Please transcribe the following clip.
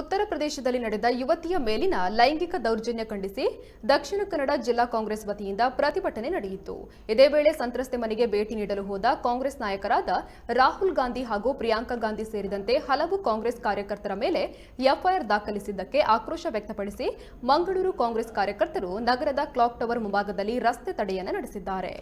ಉತ್ತರ ಪ್ರದೇಶದಲ್ಲಿ ನಡೆದ ಯುವತಿಯ ಮೇಲಿನ ಲೈಂಗಿಕ ದೌರ್ಜನ್ಯ ಖಂಡಿಸಿ ದಕ್ಷಿಣ ಕನ್ನಡ ಜಿಲ್ಲಾ ಕಾಂಗ್ರೆಸ್ ವತಿಯಿಂದ ಪ್ರತಿಭಟನೆ ನಡೆಯಿತು. ಇದೇ ವೇಳೆ ಸಂತ್ರಸ್ತೆ ಮನೆಗೆ ಭೇಟಿ ನೀಡಲು ಹೋದ ಕಾಂಗ್ರೆಸ್ ನಾಯಕರಾದ ರಾಹುಲ್ ಗಾಂಧಿ ಹಾಗೂ ಪ್ರಿಯಾಂಕಾ ಗಾಂಧಿ ಸೇರಿದಂತೆ ಹಲವು ಕಾಂಗ್ರೆಸ್ ಕಾರ್ಯಕರ್ತರ ಮೇಲೆ ಎಫ್ಐಆರ್ ದಾಖಲಿಸಿದ್ದಕ್ಕೆ ಆಕ್ರೋಶ ವ್ಯಕ್ತಪಡಿಸಿ ಮಂಗಳೂರು ಕಾಂಗ್ರೆಸ್ ಕಾರ್ಯಕರ್ತರು ನಗರದ ಕ್ಲಾಕ್ ಟವರ್ ಮುಂಭಾಗದಲ್ಲಿ ರಸ್ತೆ ತಡೆಯನ್ನ ನಡೆಸಿದ್ದಾರೆ.